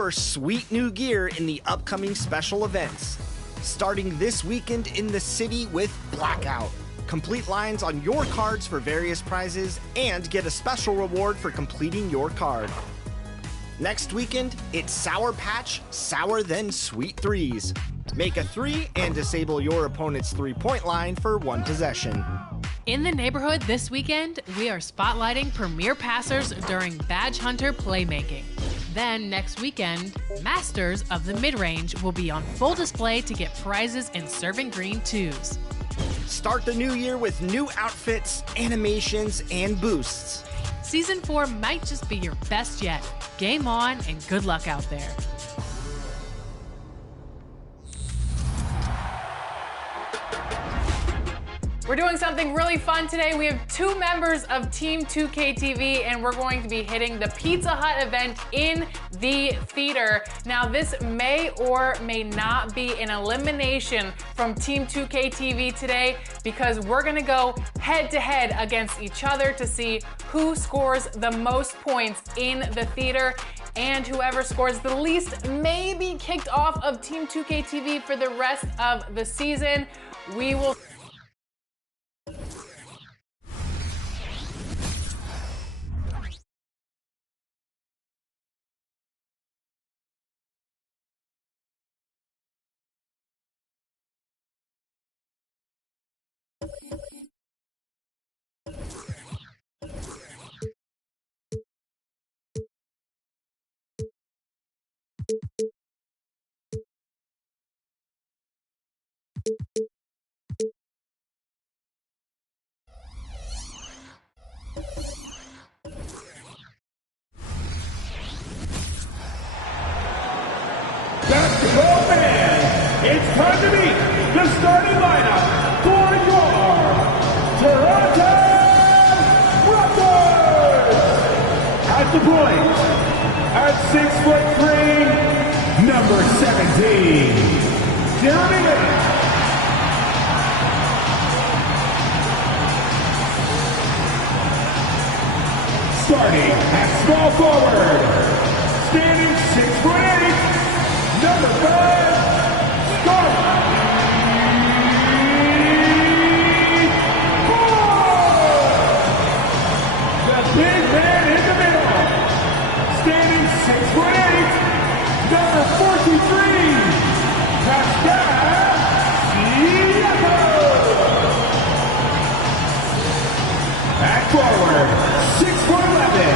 your sweet new gear in the upcoming special events. Starting this weekend in the city with Blackout. Complete lines on your cards for various prizes and get a special reward for completing your card. Next weekend, it's Sour Patch, Sour Then Sweet Threes. Make a 3 and disable your opponent's 3-point line for 1 possession. In the neighborhood this weekend, we are spotlighting premier passers during Badge Hunter playmaking. Then next weekend, Masters of the Midrange will be on full display to get prizes in Serving Green 2s. Start the new year with new outfits, animations, and boosts. Season 4 might just be your best yet. Game on and good luck out there. We're doing something really fun today. We have 2 members of Team 2K TV, and we're going to be hitting the Pizza Hut event in the theater. Now, this may or may not be an elimination from Team 2K TV today, because we're gonna go head-to-head against each other to see who scores the most points in the theater, and whoever scores the least may be kicked off of Team 2K TV for the rest of the season. We will Basketball fans, it's time to meet the starting lineup for your Toronto Raptors. At the point, at 6'3", number 17, Jeremy Lin. Starting at small forward, standing 6'8", number 5, Scott. The big man in the middle, standing 6'8", number 43, Pascal Siakam. At forward, 6'11",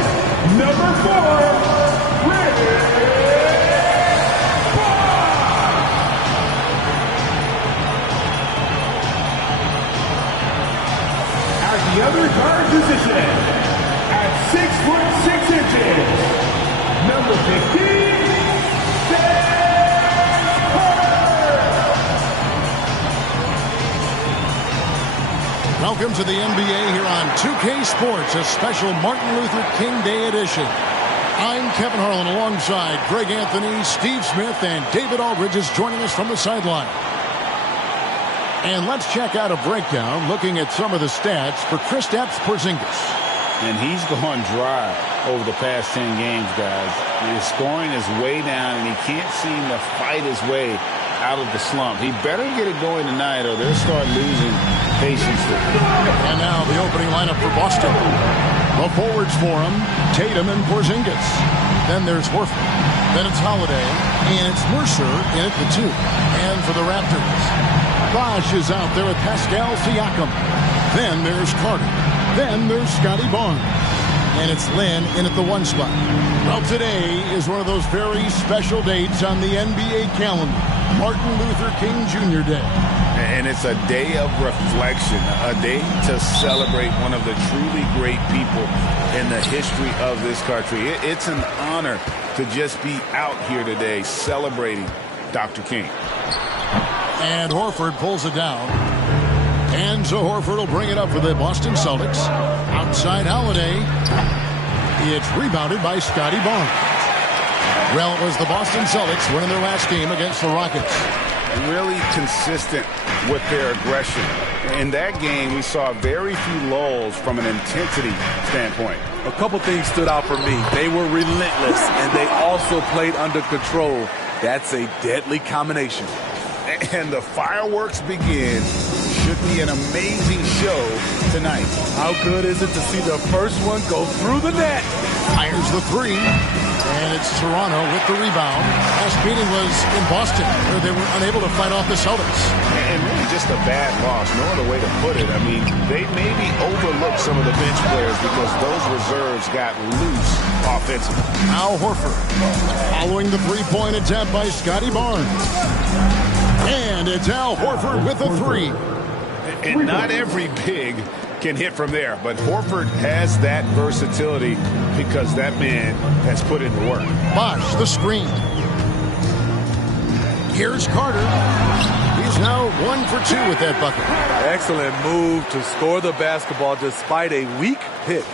number 4, Rick. The other guard position at 6'6", number 15, Welcome to the NBA here on 2K Sports, a special Martin Luther King Day edition. I'm Kevin Harlan alongside Greg Anthony, Steve Smith, and David Aldridge is joining us from the sideline. And let's check out a breakdown looking at some of the stats for Kristaps Porzingis. And he's gone dry over the past 10 games, guys. His scoring is way down, and he can't seem to fight his way out of the slump. He better get it going tonight, or they'll start losing patience. And now the opening lineup for Boston. The forwards for him, Tatum and Porzingis. Then there's Horford. Then it's Holiday, and it's Mercer in at the 2. And for the Raptors, Bosh is out there with Pascal Siakam. Then there's Carter. Then there's Scotty Barnes. And it's Lin in at the 1 spot. Well, today is one of those very special dates on the NBA calendar. Martin Luther King Jr. Day. And it's a day of reflection, a day to celebrate one of the truly great people in the history of this country. It's an honor to just be out here today celebrating Dr. King. And Horford pulls it down. And so Horford will bring it up for the Boston Celtics. Outside Holiday. It's rebounded by Scotty Barnes. Well, it was the Boston Celtics winning their last game against the Rockets. really consistent with their aggression. In that game, we saw very few lulls from an intensity standpoint. A couple things stood out for me. They were relentless, and they also played under control. That's a deadly combination. And the fireworks begin. Should be an amazing show tonight. How good is it to see the first one go through the net? Fires the three. And it's Toronto with the rebound. Last meeting was in Boston, where they were unable to fight off the Celtics. And really just a bad loss. No other way to put it. I mean, they maybe overlooked some of the bench players because those reserves got loose offensively. Al Horford following the three-point attempt by Scotty Barnes. And it's Al Horford with a three. And not every big can hit from there, but Horford has that versatility because that man has put in the work. Bosh, the screen. Here's Carter. He's now 1 for 2 with that bucket. Excellent move to score the basketball despite a weak pick.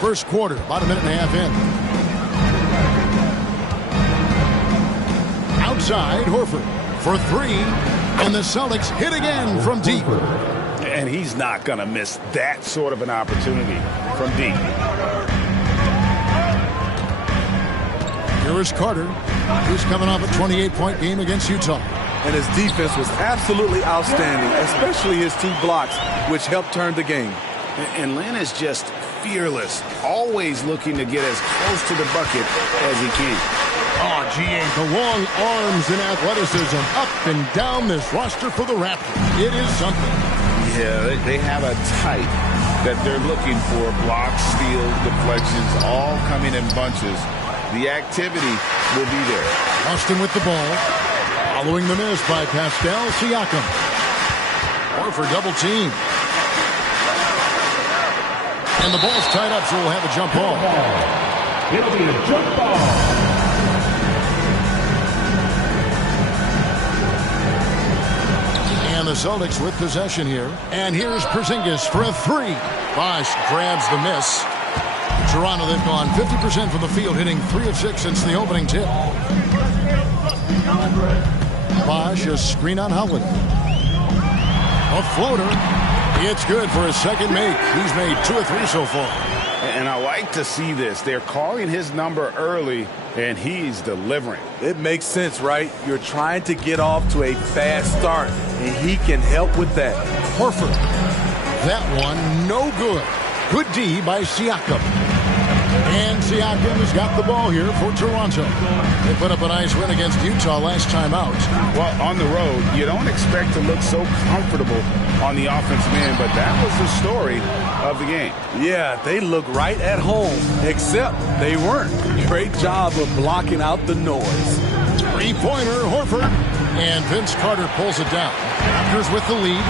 First quarter, about a minute and a half in. Outside, Horford for three, and the Celtics hit again from deep. And he's not going to miss that sort of an opportunity from deep. Here is Carter, who's coming off a 28-point game against Utah. And his defense was absolutely outstanding, especially his 2 blocks, which helped turn the game. And Lynn is just fearless, always looking to get as close to the bucket as he can. Oh, GA, the long arms and athleticism up and down this roster for the Raptors. It is something. Yeah, they have a type that they're looking for. Blocks, steals, deflections, all coming in bunches. The activity will be there. Austin with the ball. Following the miss by Pascal Siakam. Horford double team. And the ball's tied up, so we'll have a jump ball. It'll be a jump ball. And the Celtics with possession here. And here's Porzingis for a three. Bosh grabs the miss. Toronto, they've gone 50% from the field, hitting 3 of 6 since the opening tip. Bosh, a screen on Howard. A floater. It's good for a second make. He's made 2 of 3 so far. And I like to see this. They're calling his number early, and he's delivering. It makes sense, right? You're trying to get off to a fast start, and he can help with that. Horford. That one, no good. Good D by Siakam. And Siakam has got the ball here for Toronto. They put up a nice win against Utah last time out. Well, on the road, you don't expect to look so comfortable on the offensive end, but that was the story of the game. Yeah, they look right at home, except they weren't. Great job of blocking out the noise. Three-pointer, Horford. And Vince Carter pulls it down. Raptors with the lead.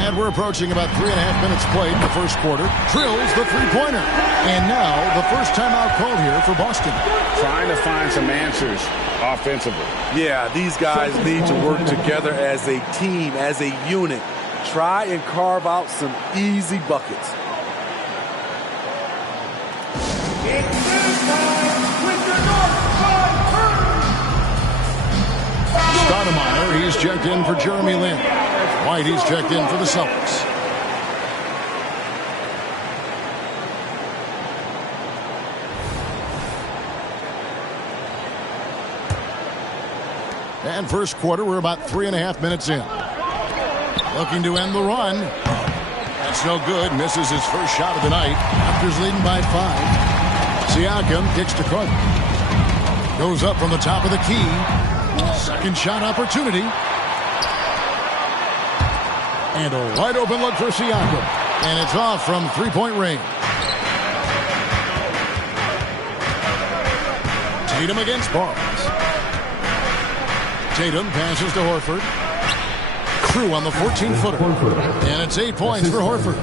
And we're approaching about 3.5 minutes played in the first quarter. Drills the three-pointer. And now the first timeout called here for Boston. Trying to find some answers offensively. Yeah, these guys need to work together as a team, as a unit. Try and carve out some easy buckets. Stoudemire, he's checked in for Jeremy Lin. White, he's checked in for the Celtics. And first quarter, we're about 3.5 minutes in. Looking to end the run. That's no good. Misses his first shot of the night. Raptors leading by 5. Siakam kicks to Carter. Goes up from the top of the key. Second shot opportunity. And a wide open look for Siakam. And it's off from three-point range. Tatum against Barnes. Tatum passes to Horford. Crew on the 14-footer. And it's 8 points for Horford.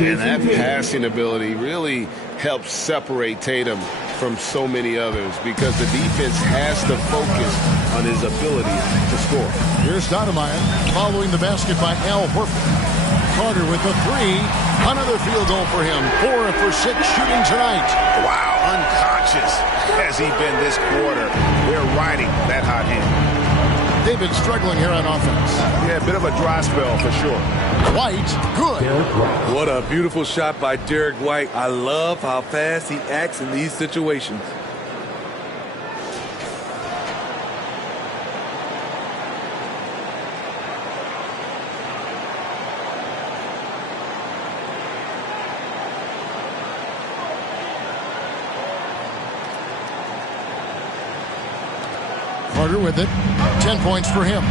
And that passing ability really helps separate Tatum from so many others because the defense has to focus on his ability to score. Here's Stoudemire following the basket by Al Horford. Carter with the three. Another field goal for him. 4 for 6 shooting tonight. Wow, unconscious vicious has he been this quarter. They're riding that hot hand. They've been struggling here on offense. Yeah, a bit of a dry spell for sure. White, good. What a beautiful shot by Derek White. I love how fast he acts in these situations. Carter with it. 10 points for him.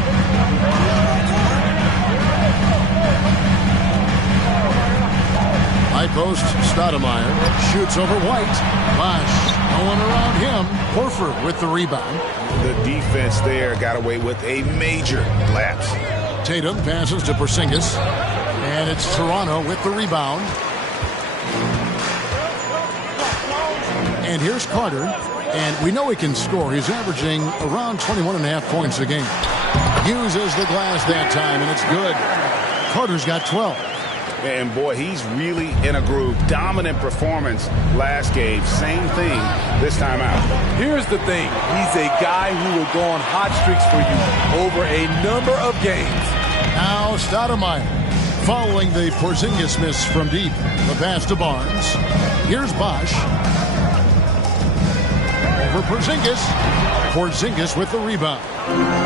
High post, Stoudemire shoots over White. Bosh, no one around him. Horford with the rebound. The defense there got away with a major lapse. Tatum passes to Porzingis. And it's Toronto with the rebound. And here's Carter. And we know he can score. He's averaging around 21.5 points a game. Uses the glass that time, and it's good. Carter's got 12. And boy, he's really in a groove. Dominant performance last game. Same thing this time out. Here's the thing. He's a guy who will go on hot streaks for you over a number of games. Now Stoudemire following the Porzingis miss from deep. The pass to Barnes. Here's Bosh. Over Porzingis. Porzingis with the rebound.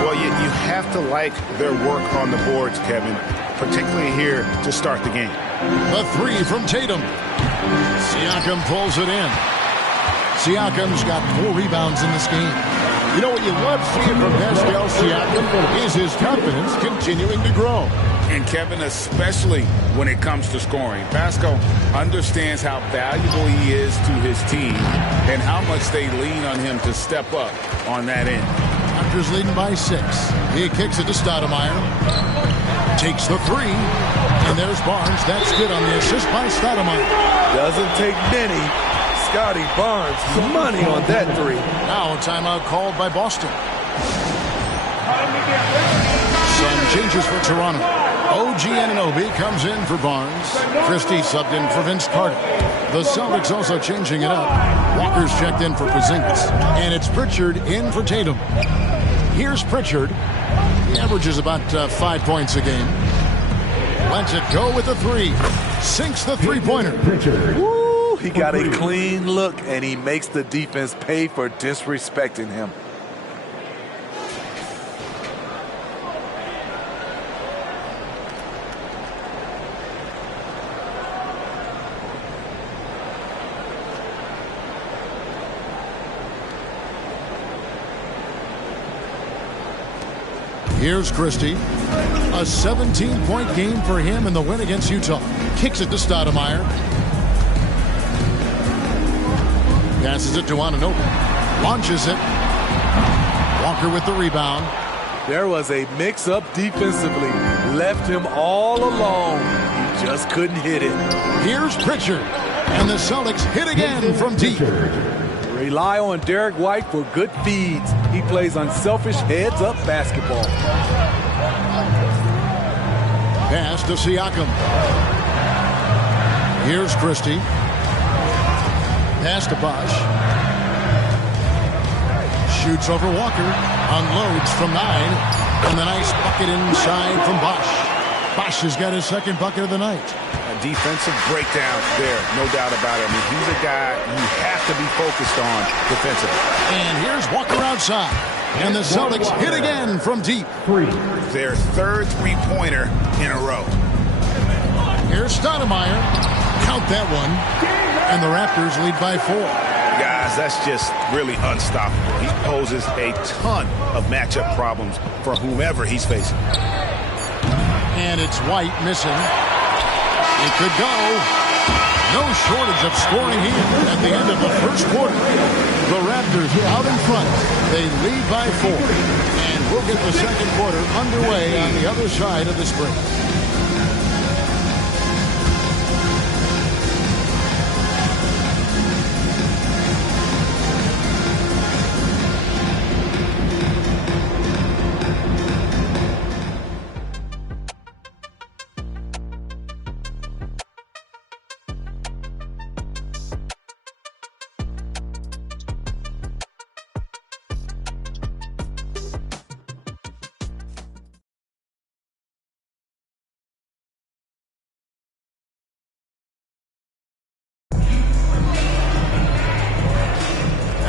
Well, you have to like their work on the boards, Kevin, particularly here to start the game. The three from Tatum. Siakam pulls it in. Siakam's got 4 rebounds in this game. You know what you love seeing from Pascal Siakam is his confidence continuing to grow. And Kevin, especially when it comes to scoring, Pascal understands how valuable he is to his team and how much they lean on him to step up on that end. Raptors leading by 6. He kicks it to Stoudemire. Takes the 3. And there's Barnes. That's good on the assist by Stoudemire. Doesn't take many. Scotty Barnes, money on that 3. Now a timeout called by Boston. Some changes for Toronto. OG Anunoby comes in for Barnes. Christie subbed in for Vince Carter. The Celtics also changing it up. Walker's checked in for Porzingis. And it's Pritchard in for Tatum. Here's Pritchard. He averages about 5 points a game. Lets it go with the 3. Sinks the three-pointer. Woo, he got a clean look, and he makes the defense pay for disrespecting him. Here's Christie. A 17-point game for him in the win against Utah. Kicks it to Stoudemire. Passes it to Anunoby. Launches it. Walker with the rebound. There was a mix-up defensively. Left him all alone. He just couldn't hit it. Here's Pritchard. And the Celtics hit again from deep. Rely on Derek White for good feeds. He plays unselfish heads-up basketball. Pass to Siakam. Here's Christie. Pass to Bosh. Shoots over Walker. Unloads from 9. And the nice bucket inside from Bosh. Bosh has got his second bucket of the night. A defensive breakdown there, no doubt about it. I mean, he's a guy you have to be focused on defensively. And here's Walker outside. And the Celtics hit again from deep. Their third three-pointer in a row. Here's Stoudemire. Count that one. And the Raptors lead by 4. Guys, that's just really unstoppable. He poses a ton of matchup problems for whomever he's facing. And it's White missing. It could go. No shortage of scoring here at the end of the first quarter. The Raptors out in front. They lead by 4. And we'll get the second quarter underway on the other side of this break.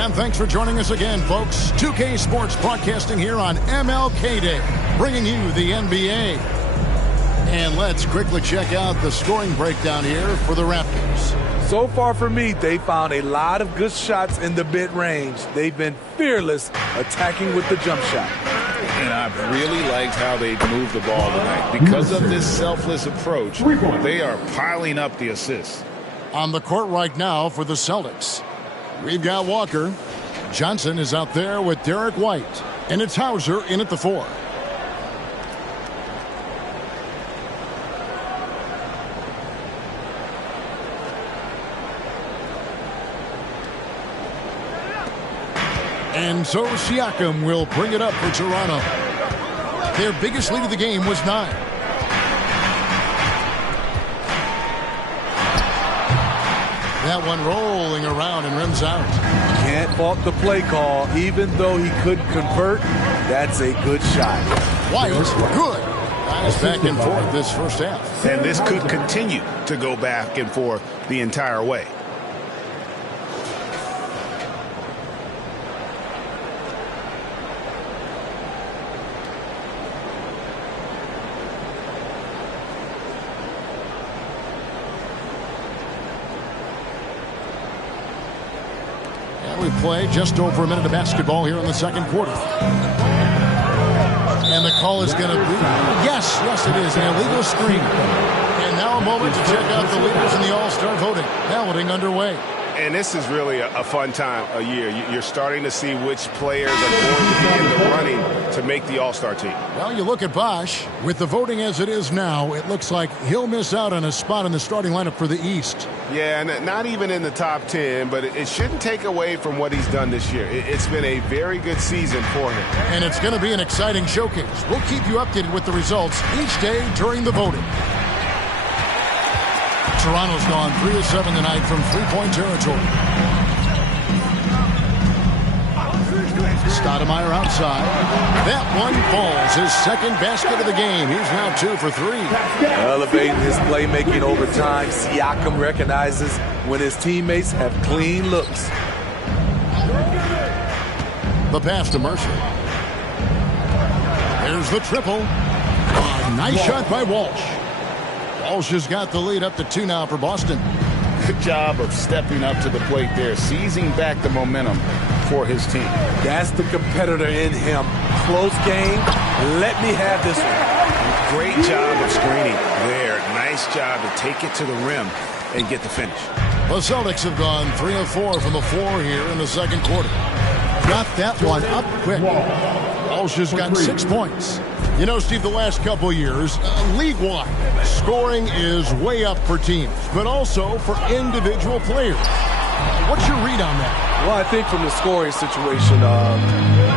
And thanks for joining us again, folks. 2K Sports broadcasting here on MLK Day, bringing you the NBA. And let's quickly check out the scoring breakdown here for the Raptors. So far for me, they found a lot of good shots in the mid-range. They've been fearless attacking with the jump shot. And I've really liked how they moved the ball tonight. Because of this selfless approach, they are piling up the assists. On the court right now for the Celtics, we've got Walker. Johnson is out there with Derek White. And it's Hauser in at the 4. And so Siakam will bring it up for Toronto. Their biggest lead of the game was 9. That one rolling around and rims out. Can't fault the play call. Even though he couldn't convert, that's a good shot. White, good. Nice back and forth this first half. And this could continue to go back and forth the entire way. We play just over a minute of basketball here in the second quarter. And the call is going to be, yes, it is, an illegal screen. And now a moment to check out the leaders in the All-Star voting. Balloting underway. And this is really a fun time of year. You're starting to see which players are going to be in the running to make the All-Star team. Well, you look at Bosh. With the voting as it is now, it looks like he'll miss out on a spot in the starting lineup for the East. Yeah, and not even in the top 10, but it shouldn't take away from what he's done this year. It's been a very good season for him. And it's going to be an exciting showcase. We'll keep you updated with the results each day during the voting. Toronto's gone 3 of 7 tonight from three-point territory. Stoudemire outside. That one falls. His second basket of the game. He's now 2 for 3. Elevating his playmaking over time. Siakam recognizes when his teammates have clean looks. The pass to Mercer. There's the triple. Nice shot by Walsh. Walsh has got the lead up to 2 now for Boston. Good job of stepping up to the plate there, seizing back the momentum for his team. That's the competitor in him. Close game. Let me have this one. Great job of screening there. Nice job to take it to the rim and get the finish. The Celtics have gone 3 of 4 from the floor here in the second quarter. Got that one up quick. Walsh has got 6 points. You know, Steve, the last couple years, league-wide, scoring is way up for teams, but also for individual players. What's your read on that? Well, I think from the scoring situation,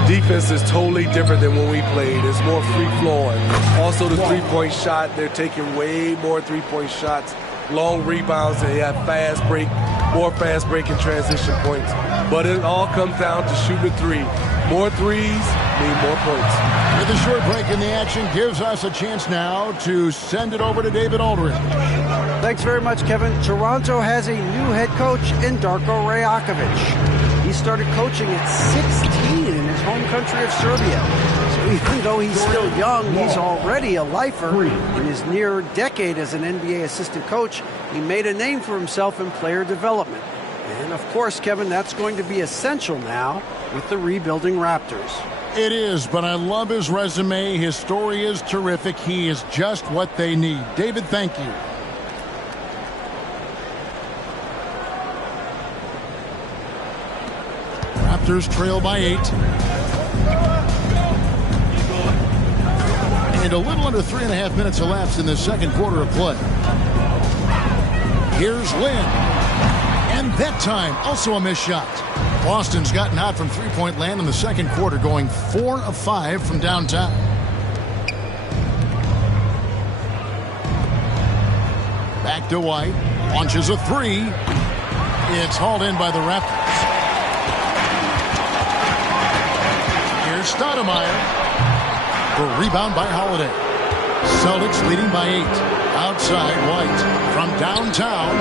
defense is totally different than when we played. It's more free-flowing. Also, the three-point shot, they're taking way more three-point shots, long rebounds, and they have fast break, more fast break and transition points. But it all comes down to shooting a 3. More threes mean more points. With a short break in the action gives us a chance now to send it over to David Aldridge. Thanks very much, Kevin. Toronto has a new head coach in Darko Rajakovic. He started coaching at 16 in his home country of Serbia. So even though he's still young, he's already a lifer. In his near decade as an NBA assistant coach, he made a name for himself in player development. And of course, Kevin, that's going to be essential now with the rebuilding Raptors. It is, but I love his resume. His story is terrific. He is just what they need. David, thank you. Raptors trail by 8. And a little under 3.5 minutes elapsed in the second quarter of play. Here's Lynn. And that time, also a missed shot. Boston's gotten hot from three-point land in the second quarter, going 4 of 5 from downtown. Back to White. Launches a 3. It's hauled in by the Raptors. Here's Stoudemire. For rebound by Holiday. Celtics leading by 8. Outside White. From downtown.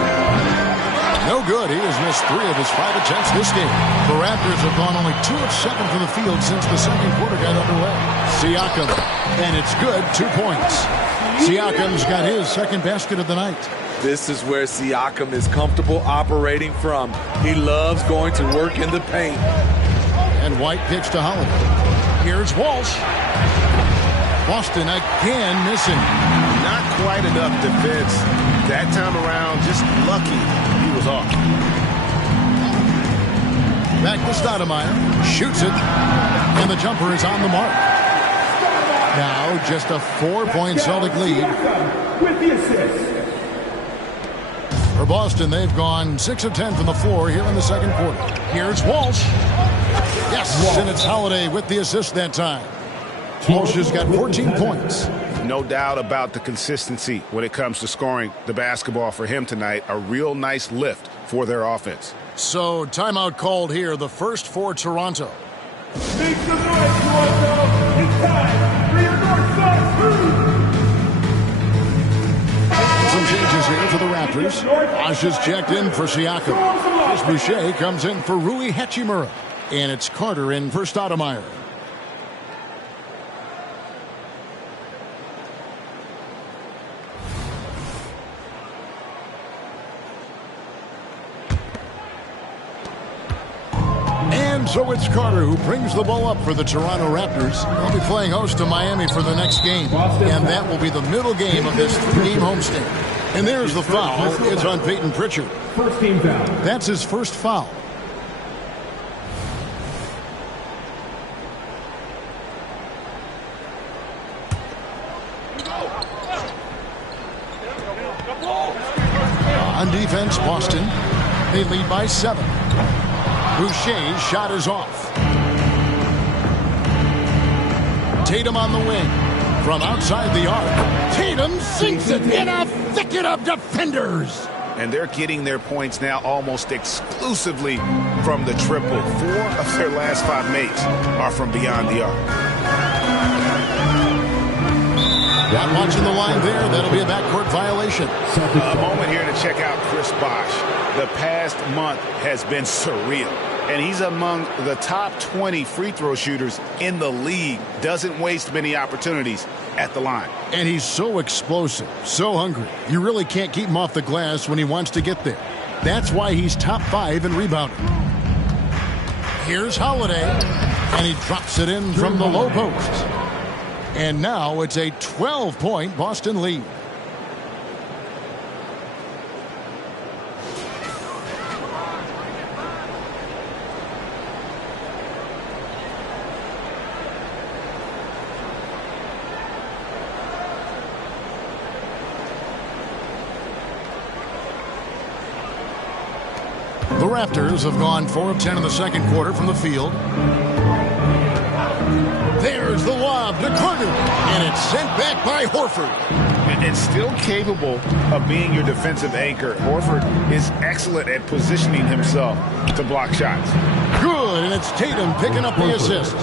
No good. He has missed 3 of his 5 attempts this game. The Raptors have gone only 2 of 7 from the field since the second quarter got underway. Siakam, and it's good, 2 points. Siakam's got his second basket of the night. This is where Siakam is comfortable operating from. He loves going to work in the paint. And White pitch to Holiday. Here's Walsh. Boston again missing. Not quite enough defense. That time around, just lucky he was off. Back to Stoudemire. Shoots it. And the jumper is on the mark. Now just a 4-point Celtic lead. With the assist. For Boston, they've gone 6 of 10 from the floor here in the second quarter. Here's Walsh. Yes, and it's Holiday with the assist that time. Walsh has got 14 points. No doubt about the consistency when it comes to scoring the basketball for him tonight. A real nice lift for their offense. So, timeout called here, the first for Toronto. Make some noise, Toronto. It's time for your North Side Crew. Some changes here for the Raptors. Bosh is checked in for Siakam. Chris Boucher comes in for Rui Hachimura. And it's Carter in for Stoudemire. And so it's Carter who brings the ball up for the Toronto Raptors. They'll be playing host to Miami for the next game. And that will be the middle game of this 3-game homestand. And there's the foul. It's on Peyton Pritchard. First team foul. That's his first foul. On defense, Boston. They lead by 7. Boucher's shot is off. Tatum on the wing. From outside the arc. Tatum sinks it in a thicket of defenders. And they're getting their points now almost exclusively from the triple. 4 of their last 5 makes are from beyond the arc. Not watching the line there. That'll be a backcourt violation. A moment here to check out Chris Bosh. The past month has been surreal. And he's among the top 20 free throw shooters in the league. Doesn't waste many opportunities at the line. And he's so explosive, so hungry. You really can't keep him off the glass when he wants to get there. That's why he's top 5 in rebounding. Here's Holiday. And he drops it in from the low post. And now it's a 12-point Boston lead. The Raptors have gone 4 of 10 in the second quarter from the field. There's the lob to Carter, and it's sent back by Horford. And still capable of being your defensive anchor. Horford is excellent at positioning himself to block shots. Good, and it's Tatum picking up the assist.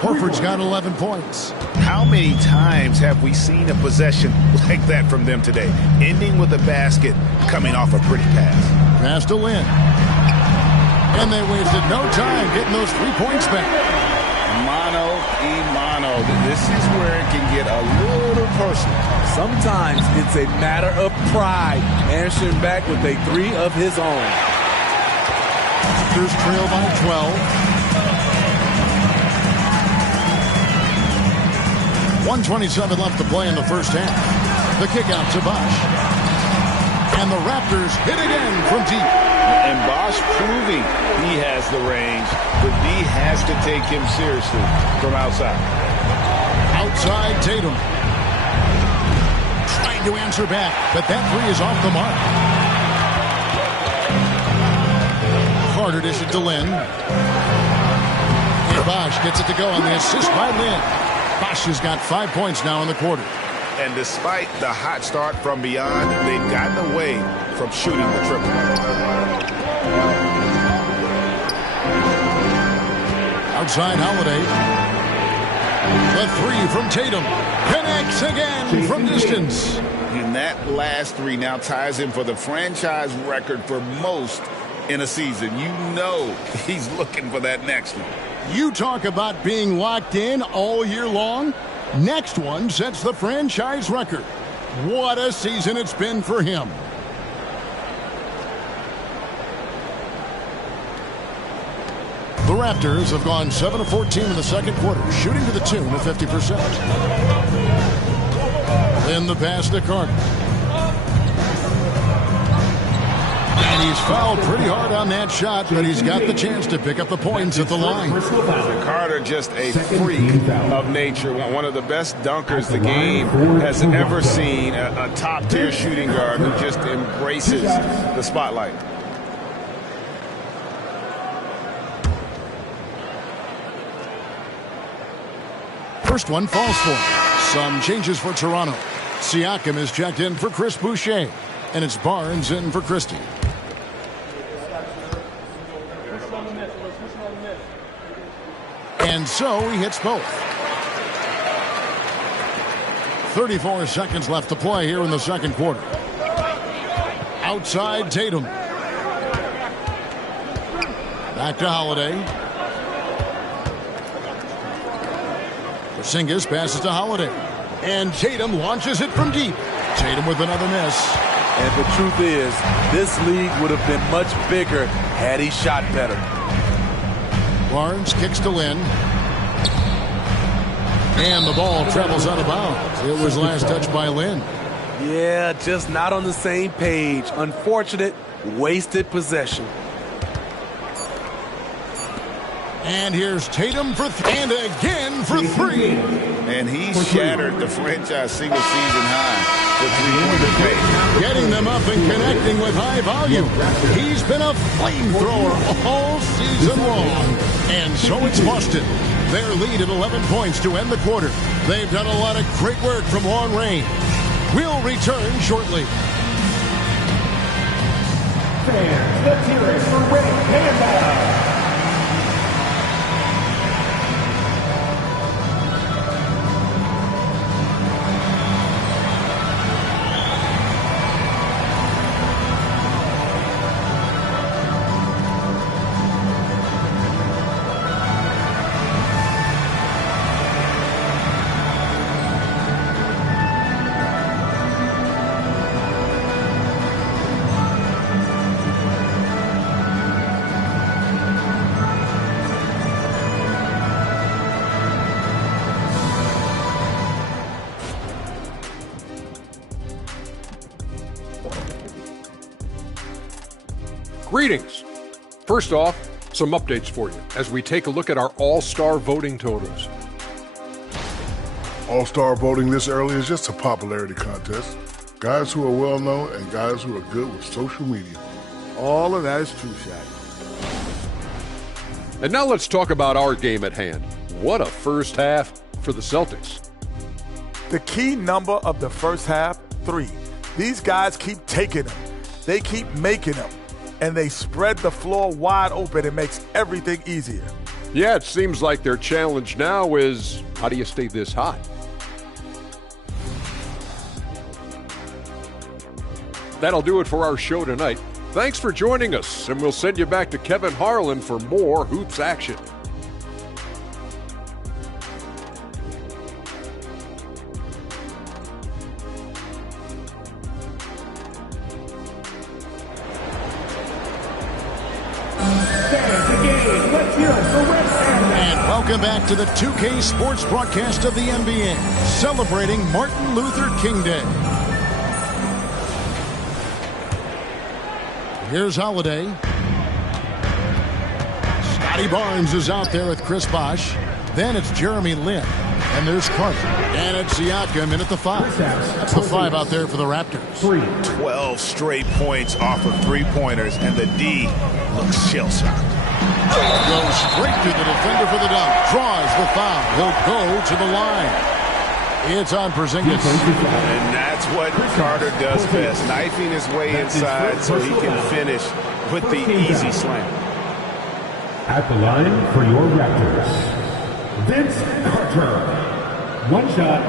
Horford's got 11 points. How many times have we seen a possession like that from them today? Ending with a basket, coming off a pretty pass. Pass to Lynn. And they wasted no time getting those 3 points back. Mano y mano. This is where it can get a little personal. Sometimes it's a matter of pride. Answering back with a 3 of his own. Raptors trail by 12. 1:27 left to play in the first half. The kick out to Bosh. And the Raptors hit again from deep. And Bosh proving he has the range, but D has to take him seriously from outside. Outside Tatum. Trying to answer back, but that 3 is off the mark. Carter dished it to Lynn. And Bosh gets it to go on the assist by Lynn. Bosh has got 5 points now in the quarter. And despite the hot start from beyond, they've gotten away from shooting the triple. Outside Holiday. The three from Tatum. Connects again from distance. And that last three now ties him for the franchise record for most in a season. You know he's looking for that next one. You talk about being locked in all year long. Next one sets the franchise record. What a season it's been for him. The Raptors have gone 7 of 14 in the second quarter, shooting to the tune of 50%. Then the pass to Carter. And he's fouled pretty hard on that shot, but he's got the chance to pick up the points at the line. Carter, just a freak of nature. One of the best dunkers the game has ever seen. A top-tier shooting guard who just embraces the spotlight. First one falls for him. Some changes for Toronto. Siakam is checked in for Chris Boucher, and it's Barnes in for Christie. And so he hits both. 34 seconds left to play here in the second quarter. Outside Tatum. Back to Holiday. Porzingis passes to Holiday. And Tatum launches it from deep. Tatum with another miss. And the truth is, this league would have been much bigger had he shot better. Barnes kicks to Lynn. And the ball travels out of bounds. It was last touched by Lynn. Yeah, just not on the same page. Unfortunate, wasted possession. And here's Tatum for and again for three. And he shattered the franchise single-season high for three-pointer pace. Getting them up and connecting with high volume. He's been a flamethrower all season long. And so it's Boston. Their lead at 11 points to end the quarter. They've done a lot of great work from long range. We'll return shortly. Fans, let's hear it for Ray Handball. Greetings. First off, some updates for you as we take a look at our all-star voting totals. All-star voting this early is just a popularity contest. Guys who are well-known and guys who are good with social media. All of that is true, Shaq. And now let's talk about our game at hand. What a first half for the Celtics. The key number of the first half, 3. These guys keep taking them. They keep making them. And they spread the floor wide open. It makes everything easier. Yeah, it seems like their challenge now is, how do you stay this hot? That'll do it for our show tonight. Thanks for joining us, and we'll send you back to Kevin Harlan for more Hoops action. And welcome back to the 2K Sports broadcast of the NBA, celebrating Martin Luther King Day. Here's Holiday. Scotty Barnes is out there with Chris Bosh. Then it's Jeremy Lin. And there's Carter. And it's Siakam in at the 5. That's the 5 out there for the Raptors. 12 straight points off of three-pointers, and the D looks shell-shocked. Goes straight to the defender for the dunk. Draws the foul. He'll go to the line. It's on Porzingis. And that's what Carter does best, knifing his way inside so he can finish with the easy slam. At the line for your Raptors, Vince Carter. One shot.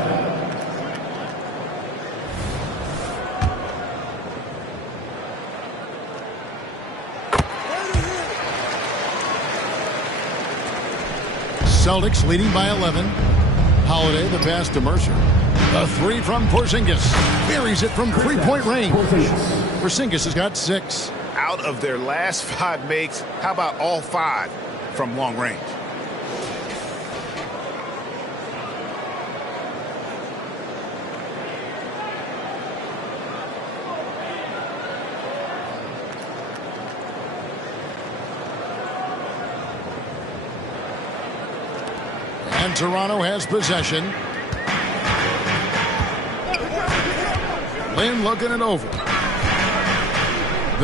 Celtics leading by 11. Holiday, the pass to Mercer. The three from Porzingis. Buries it from three-point range. Porzingis has got 6. Out of their last 5 makes, how about all 5 from long range? And Toronto has possession. Lynn looking it over.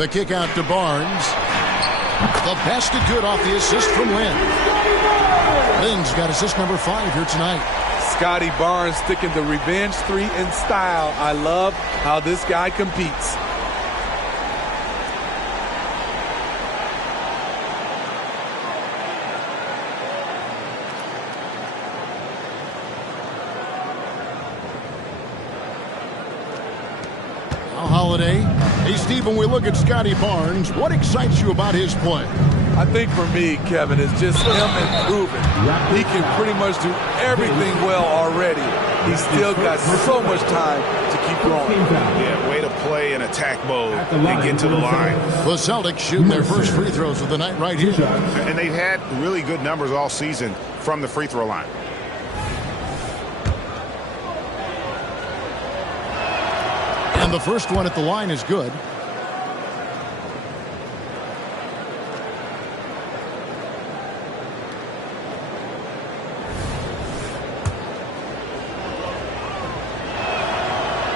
The kick out to Barnes. The basket good off the assist from Lynn. Lynn's got assist number 5 here tonight. Scotty Barnes sticking the revenge 3 in style. I love how this guy competes. Holiday. Hey, Steve, when we look at Scotty Barnes, what excites you about his play? I think for me, Kevin, it's just him improving. He can pretty much do everything well already. He's still got so much time to keep going. Yeah, way to play in attack mode and get to the line. The Celtics shooting their first free throws of the night right here. And they've had really good numbers all season from the free throw line. And the first one at the line is good.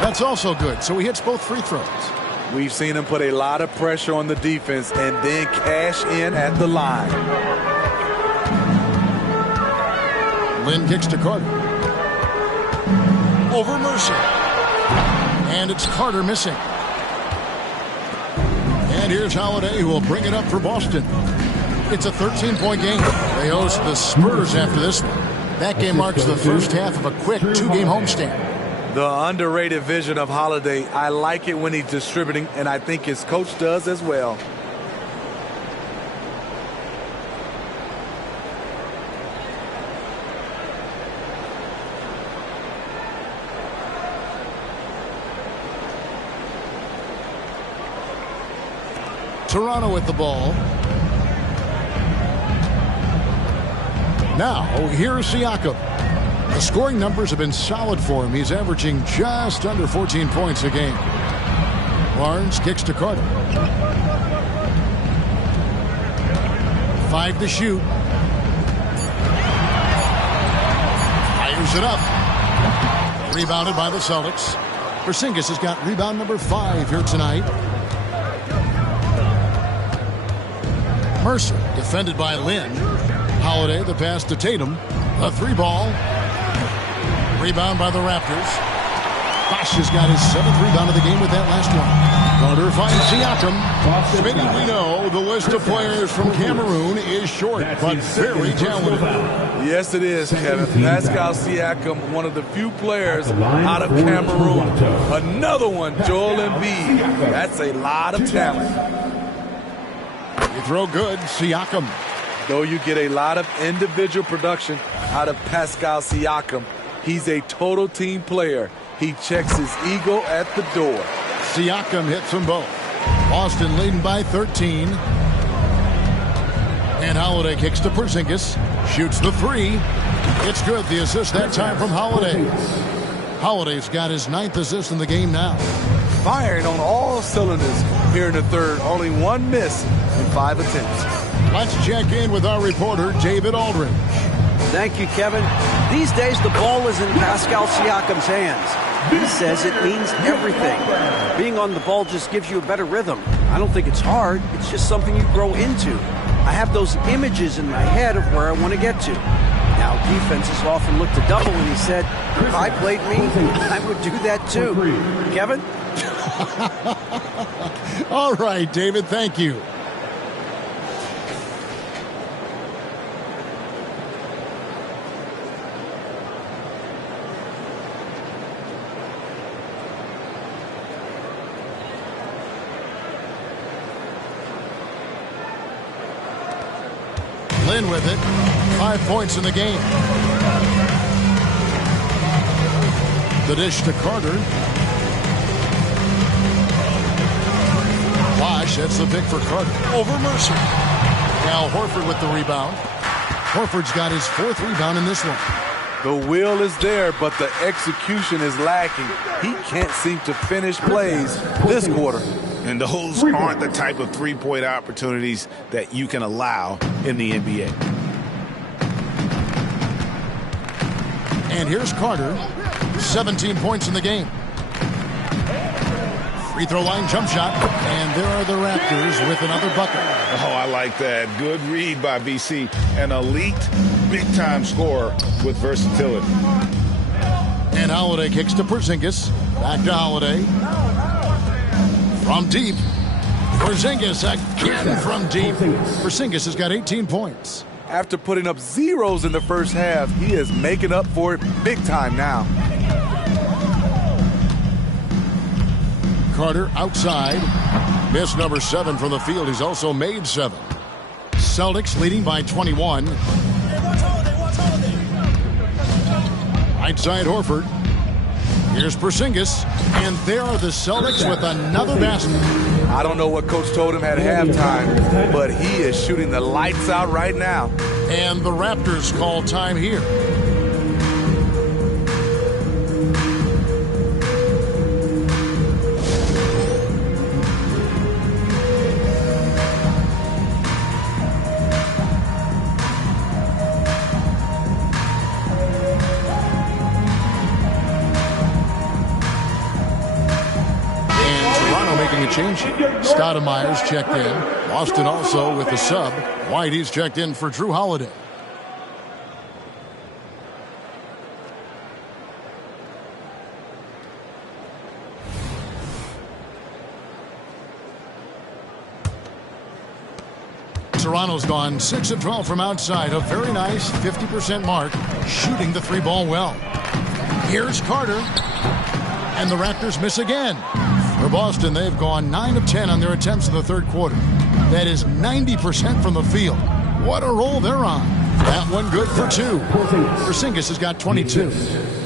That's also good. So he hits both free throws. We've seen him put a lot of pressure on the defense and then cash in at the line. Lynn kicks to Carter. Over Mercer. And it's Carter missing. And here's Holiday, who will bring it up for Boston. It's a 13-point game. They host the Spurs after this one. That game marks the first half of a quick 2-game homestand. The underrated vision of Holiday. I like it when he's distributing, and I think his coach does as well. Toronto with the ball. Now, here's Siakam. The scoring numbers have been solid for him. He's averaging just under 14 points a game. Barnes kicks to Carter. 5 to shoot. Fires it up. Rebounded by the Celtics. Porzingis has got rebound number 5 here tonight. Mercer, defended by Lynn. Holiday, the pass to Tatum. A 3-ball. Rebound by the Raptors. Bosh has got his 7th rebound of the game with that last one. Carter finds Siakam. Smitty, we know the list of players from Cameroon is short, but very talented. Yes, it is, Kevin. Pascal Siakam, one of the few players out of Cameroon. Another one, Joel Embiid. That's a lot of talent. You throw good, Siakam. Though you get a lot of individual production out of Pascal Siakam, he's a total team player. He checks his ego at the door. Siakam hits them both. Boston leading by 13. And Holiday kicks to Porzingis. Shoots the 3. It's good. The assist that time from Holiday. Holiday's got his 9th assist in the game now. Firing on all cylinders here in the third. Only 1 miss in 5 attempts. Let's check in with our reporter, David Aldridge. Thank you, Kevin. These days, the ball is in Pascal Siakam's hands. He says it means everything. Being on the ball just gives you a better rhythm. I don't think it's hard. It's just something you grow into. I have those images in my head of where I want to get to. Now, defenses often look to double, and he said, if I played me, I would do that too. Kevin? All right, David, thank you. Lynn with it. 5 points in the game. The dish to Carter. Bosch, that's the pick for Carter. Over Mercer. Now Horford with the rebound. Horford's got his 4th rebound in this one. The will is there, but the execution is lacking. He can't seem to finish plays this quarter. And those aren't the type of three-point opportunities that you can allow in the NBA. And here's Carter. 17 points in the game. Free throw line jump shot. And there are the Raptors with another bucket. Oh, I like that. Good read by BC. An elite, big-time scorer with versatility. And Holiday kicks to Porzingis. Back to Holiday. From deep. Porzingis again from deep. Porzingis has got 18 points. After putting up zeros in the first half, he is making up for it big time now. Carter outside. Missed number 7 from the field. He's also made 7. Celtics leading by 21. Right side Horford. Here's Porzingis. And there are the Celtics with another basket. I don't know what Coach told him at halftime, but he is shooting the lights out right now. And the Raptors call time here. Change. Stoudemire's checked in. Boston also with the sub. White, he's checked in for Drew Holiday. Toronto's gone 6 of 12 from outside. A very nice 50% mark. Shooting the 3-ball well. Here's Carter. And the Raptors miss again. For Boston, they've gone 9 of 10 on their attempts in the third quarter. That is 90% from the field. What a roll they're on. That one good for 2. Porzingis has got 22.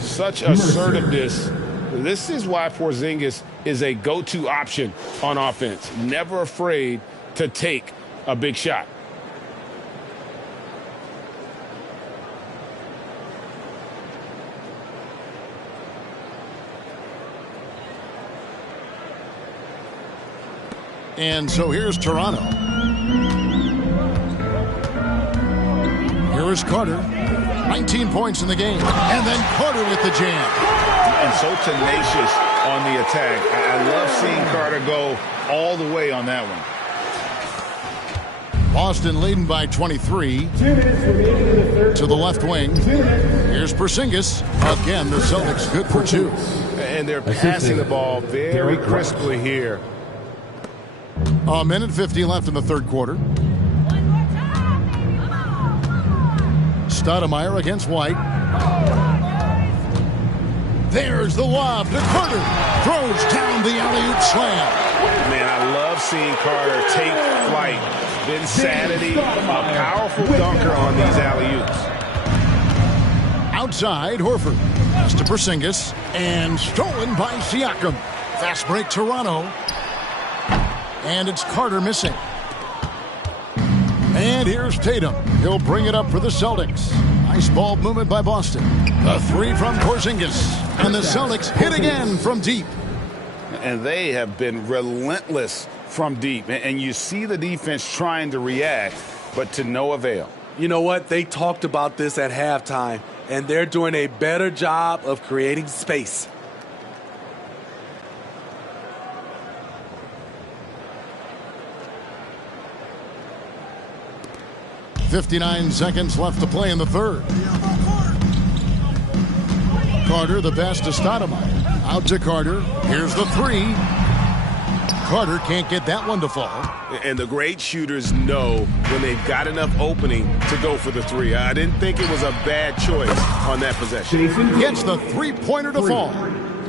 Such assertiveness. This is why Porzingis is a go-to option on offense. Never afraid to take a big shot. And so here's Toronto. Here is Carter. 19 points in the game. And then Carter with the jam. And so tenacious on the attack. I love seeing Carter go all the way on that one. Boston leading by 23. To the left wing. Here's Porzingis. Again, the Celtics good for 2. And they're passing the ball very crisply here. A minute 50 left in the third quarter. Stoudemire against White. There's the lob to Carter. Throws down the alley-oop slam. Man, I love seeing Carter take flight. Insanity, a powerful dunker on these alley-oops. Outside, Horford. Pass to Porzingis. And stolen by Siakam. Fast break Toronto. And it's Carter missing. And here's Tatum. He'll bring it up for the Celtics. Nice ball movement by Boston. The 3 from Porzingis. And the Celtics hit again from deep. And they have been relentless from deep. And you see the defense trying to react, but to no avail. You know what? They talked about this at halftime, and they're doing a better job of creating space. 59 seconds left to play in the third. Carter, the pass to Stoudemire. Out to Carter. Here's the 3. Carter can't get that one to fall. And the great shooters know when they've got enough opening to go for the 3. I didn't think it was a bad choice on that possession. Gets the 3-pointer to fall.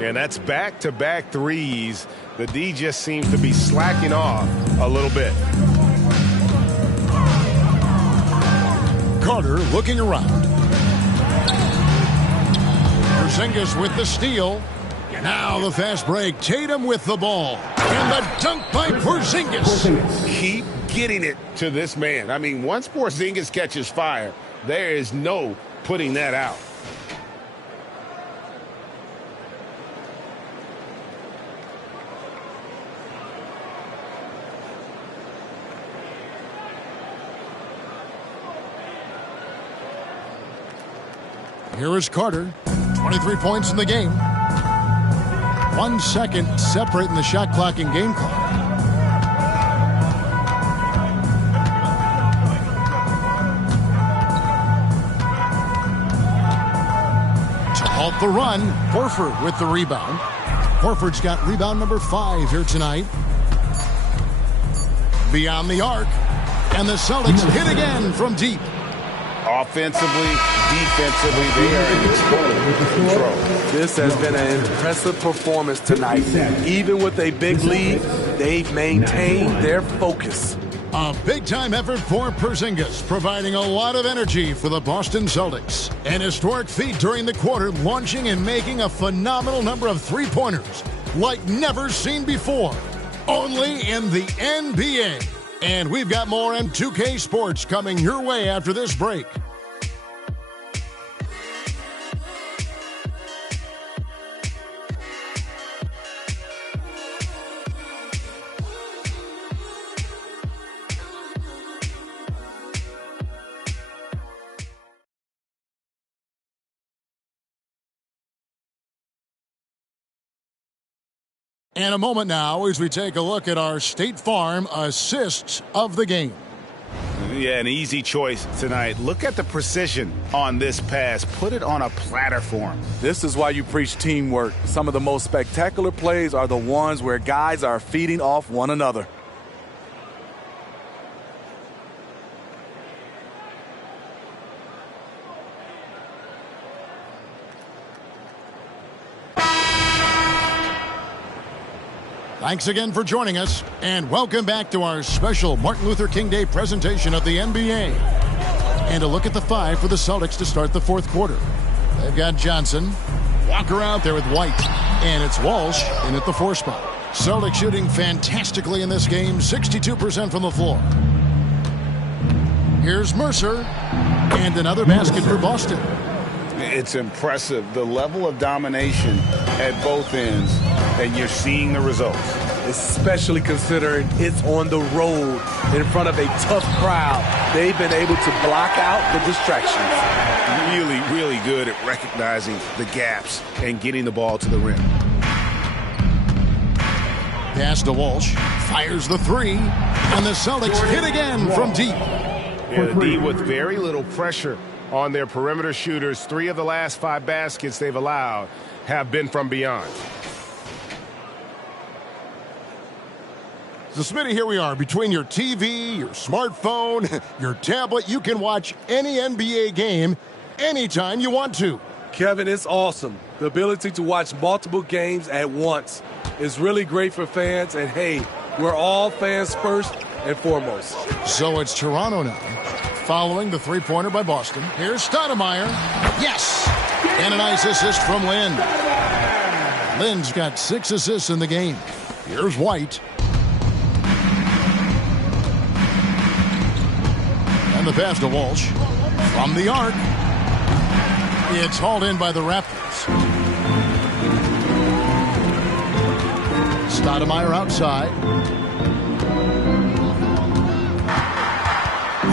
And that's back-to-back threes. The D just seems to be slacking off a little bit. Carter looking around. Porzingis with the steal. Now the fast break. Tatum with the ball. And the dunk by Porzingis. Keep getting it to this man. I mean, once Porzingis catches fire, there is no putting that out. Here is Carter. 23 points in the game. 1 second separating the shot clock and game clock. To halt the run, Horford with the rebound. Horford's got rebound number 5 here tonight. Beyond the arc. And the Celtics hit again from deep. Offensively, defensively, they are in control. This has been an impressive performance tonight. Even with a big lead, they've maintained their focus. A big-time effort for Porzingis, providing a lot of energy for the Boston Celtics. An historic feat during the quarter, launching and making a phenomenal number of three-pointers like never seen before. Only in the NBA. And we've got more M2K Sports coming your way after this break. And a moment now as we take a look at our State Farm assists of the game. Yeah, an easy choice tonight. Look at the precision on this pass. Put it on a platter for him. This is why you preach teamwork. Some of the most spectacular plays are the ones where guys are feeding off one another. Thanks again for joining us, and welcome back to our special Martin Luther King Day presentation of the NBA. And a look at the 5 for the Celtics to start the fourth quarter. They've got Johnson, Walker out there with White, and it's Walsh in at the 4 spot. Celtics shooting fantastically in this game, 62% from the floor. Here's Mercer, and another basket for Boston. It's impressive, the level of domination at both ends, and you're seeing the results. Especially considering it's on the road in front of a tough crowd. They've been able to block out the distractions. Really, really good at recognizing the gaps and getting the ball to the rim. Pass to Walsh, fires the 3, and the Celtics hit again from deep. Yeah, the D with very little pressure on their perimeter shooters. 3 of the last 5 baskets they've allowed have been from beyond. So, Smitty, here we are. Between your TV, your smartphone, your tablet, you can watch any NBA game anytime you want to. Kevin, it's awesome. The ability to watch multiple games at once is really great for fans. And, hey, we're all fans first and foremost. So it's Toronto now, following the three-pointer by Boston. Here's Stoudemire. Yes! And a nice assist from Lynn. Lynn's got 6 assists in the game. Here's White. And the pass to Walsh. From the arc. It's hauled in by the Raptors. Stoudemire outside.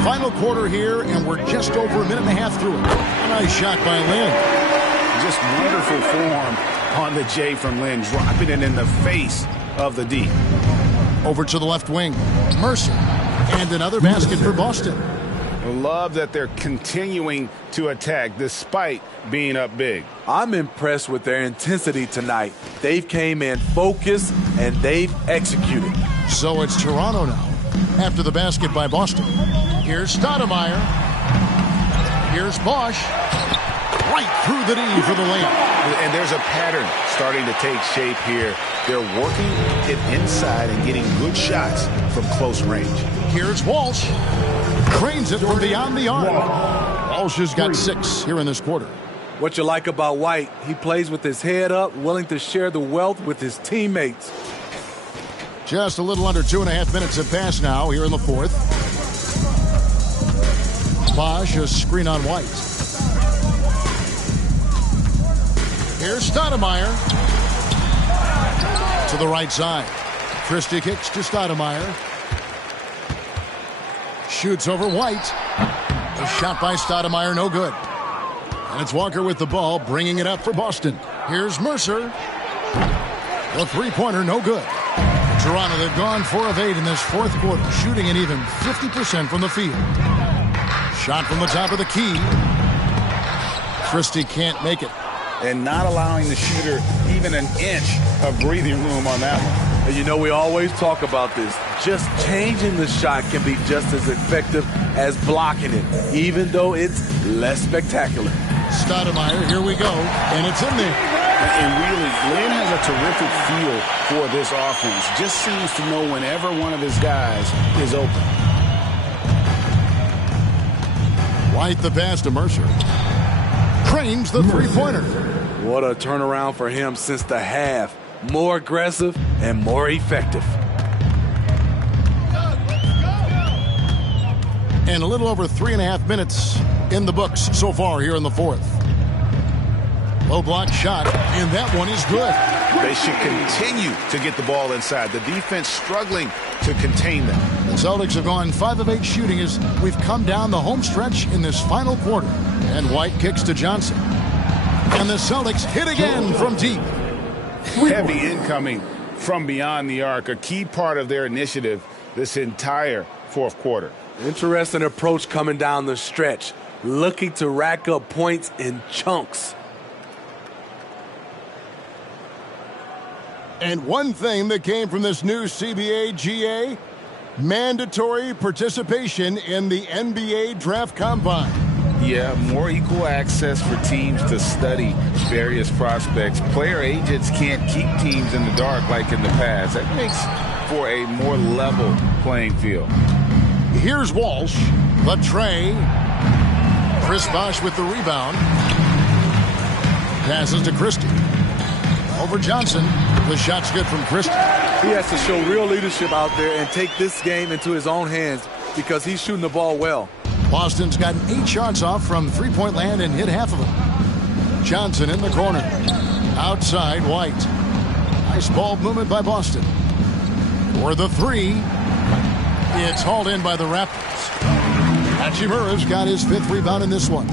Final quarter here, and we're just over a minute and a half through it. A nice shot by Lynn. Just wonderful form on the J from Lynn, dropping it in the face of the D. Over to the left wing, Mercer. And another basket for Boston. I love that they're continuing to attack despite being up big. I'm impressed with their intensity tonight. They've came in focused, and they've executed. So it's Toronto now, after the basket by Boston. Here's Stoudemire. Here's Bosch. Right through the D for the layup. And there's a pattern starting to take shape here. They're working it inside and getting good shots from close range. Here's Walsh. Cranes it from beyond the arc. Walsh has got 6 here in this quarter. What you like about White, he plays with his head up, willing to share the wealth with his teammates. Just a little under 2.5 minutes have passed now here in the fourth. Bosch, a screen on White. Here's Stoudemire. To the right side. Christie kicks to Stoudemire. Shoots over White. A shot by Stoudemire, no good. And it's Walker with the ball, bringing it up for Boston. Here's Mercer. The three-pointer, no good. Toronto, they've gone 4 of 8 in this fourth quarter, shooting an even 50% from the field. Shot from the top of the key. Christie can't make it. And not allowing the shooter even an inch of breathing room on that one. And you know, we always talk about this. Just changing the shot can be just as effective as blocking it, even though it's less spectacular. Stoudemire, here we go, and it's in there. And really, Lynn has a terrific feel for this offense. Just seems to know whenever one of his guys is open. White the pass to Mercer. Cranes the three-pointer. What a turnaround for him since the half. More aggressive and more effective. And a little over 3.5 minutes in the books so far here in the fourth. Low block shot, and that one is good. They should continue to get the ball inside. The defense struggling to contain them. The Celtics have gone 5 of 8 shooting as we've come down the home stretch in this final quarter. And White kicks to Johnson. And the Celtics hit again from deep. Heavy incoming from beyond the arc, a key part of their initiative this entire fourth quarter. Interesting approach coming down the stretch, looking to rack up points in chunks. And one thing that came from this new CBA GA, mandatory participation in the NBA Draft Combine. Yeah, more equal access for teams to study various prospects. Player agents can't keep teams in the dark like in the past. That makes for a more level playing field. Here's Walsh, the tray. Chris Bosh with the rebound. Passes to Christie. Over Johnson. The shot's good from Christie. He has to show real leadership out there and take this game into his own hands because he's shooting the ball well. Boston's gotten 8 shots off from three-point land and hit half of them. Johnson in the corner. Outside, White. Nice ball movement by Boston. For the 3. It's hauled in by the Raptors. Hachimura's got his 5th rebound in this one.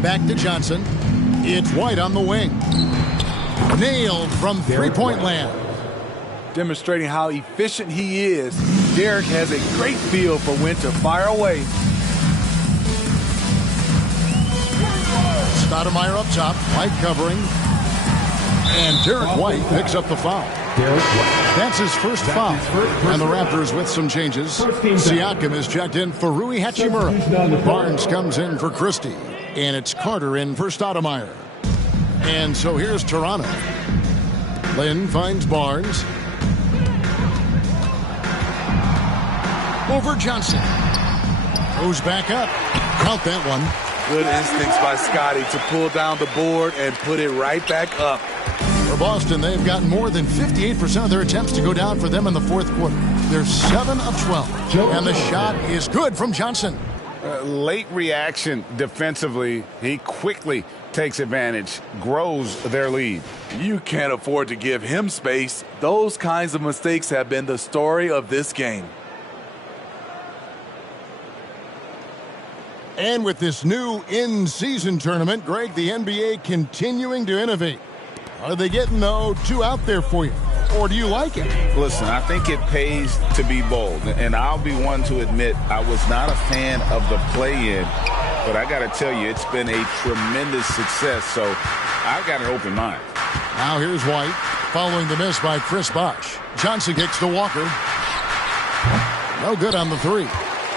Back to Johnson. It's White on the wing. Nailed from three-point land. Demonstrating how efficient he is, Derek has a great feel for when to fire away. Stoudemire up top, White covering. And Derek White picks up the foul. That's his first foul. And the Raptors with some changes. Siakam is checked in for Rui Hachimura. Barnes comes in for Christie. And it's Carter in for Stoudemire. And so here's Toronto. Lynn finds Barnes. Over Johnson. Goes back up. Count that one. Good instincts by Scotty to pull down the board and put it right back up. For Boston, they've got more than 58% of their attempts to go down for them in the fourth quarter. They're 7 of 12. And the shot is good from Johnson. Late reaction defensively. He quickly takes advantage, grows their lead. You can't afford to give him space. Those kinds of mistakes have been the story of this game. And with this new in-season tournament, Greg, the NBA continuing to innovate. Are they getting, though, too out there for you? Or do you like it? Listen, I think it pays to be bold. And I'll be one to admit I was not a fan of the play-in. But I got to tell you, it's been a tremendous success. So I've got an open mind. Now here's White, following the miss by Chris Bosh. Johnson kicks to Walker. No good on the 3.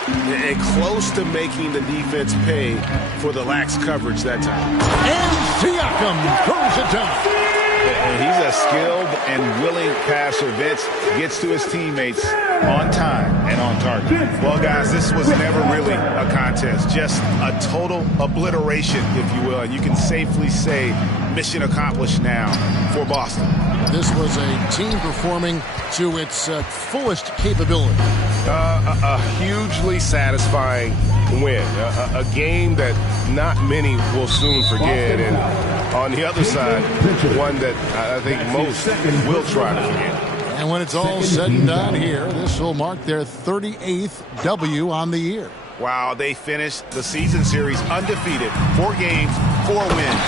And close to making the defense pay for the lax coverage that time. And Siakam throws it down. And he's a skilled and willing passer. Vince gets to his teammates on time and on target. Well, guys, this was never really a contest, just a total obliteration, if you will. And you can safely say mission accomplished now for Boston. This was a team performing to its fullest capability. A hugely satisfying win. A game that not many will soon forget. And on the other side, one that I think most will try to forget. And when it's all said and done here, this will mark their 38th W on the year. Wow, they finished the season series undefeated. 4 games, 4 wins,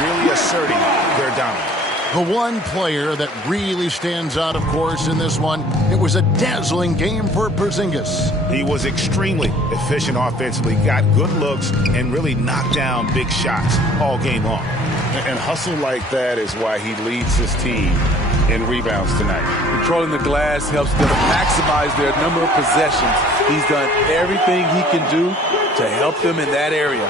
really asserting their dominance. The one player that really stands out, of course, in this one, it was a dazzling game for Porzingis. He was extremely efficient offensively, got good looks, and really knocked down big shots all game long. And hustle like that is why he leads his team in rebounds tonight. Controlling the glass helps them maximize their number of possessions. He's done everything he can do to help them in that area.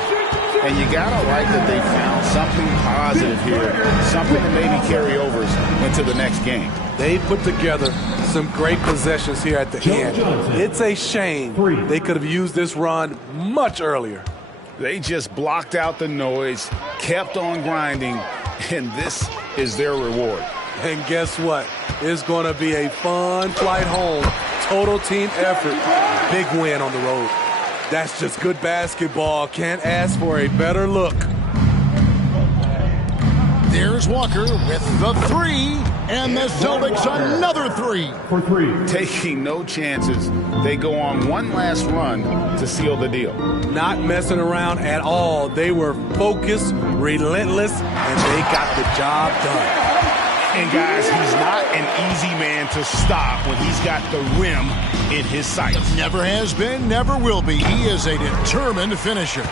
And you gotta like that they found something positive here, something that maybe carry overs into the next game. They put together some great possessions here at the end. It's a shame they could have used this run much earlier. They just blocked out the noise, kept on grinding, and this is their reward. And guess what? It's going to be a fun flight home. Total team effort. Big win on the road. That's just good basketball. Can't ask for a better look. There's Walker with the 3, and the Celtics another 3. For 3. Taking no chances. They go on one last run to seal the deal. Not messing around at all. They were focused, relentless, and they got the job done. And guys, he's not an easy man to stop when he's got the rim in his sights. Never has been, never will be. He is a determined finisher.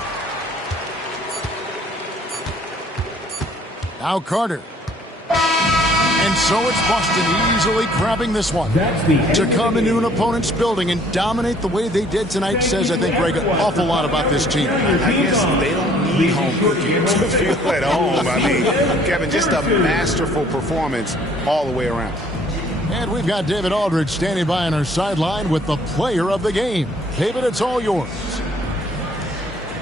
Now Carter. And so it's Boston easily grabbing this one. To come into an opponent's building and dominate the way they did tonight says, I think, Greg, an awful lot about this team. I guess they don't need home cooking to feel at home. I mean, Kevin, just a masterful performance all the way around. And we've got David Aldridge standing by on our sideline with the player of the game. David, it's all yours.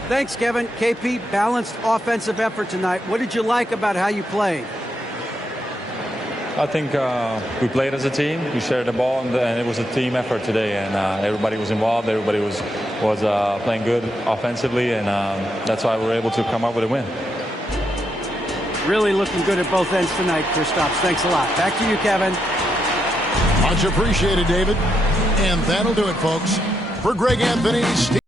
Thanks, Kevin. KP, balanced offensive effort tonight. What did you like about how you played? I think we played as a team. We shared the ball, and it was a team effort today. And everybody was involved. Everybody was playing good offensively, and that's why we were able to come up with a win. Really looking good at both ends tonight, Kristaps. Thanks a lot. Back to you, Kevin. Much appreciated, David. And that'll do it, folks. For Greg Anthony, Steve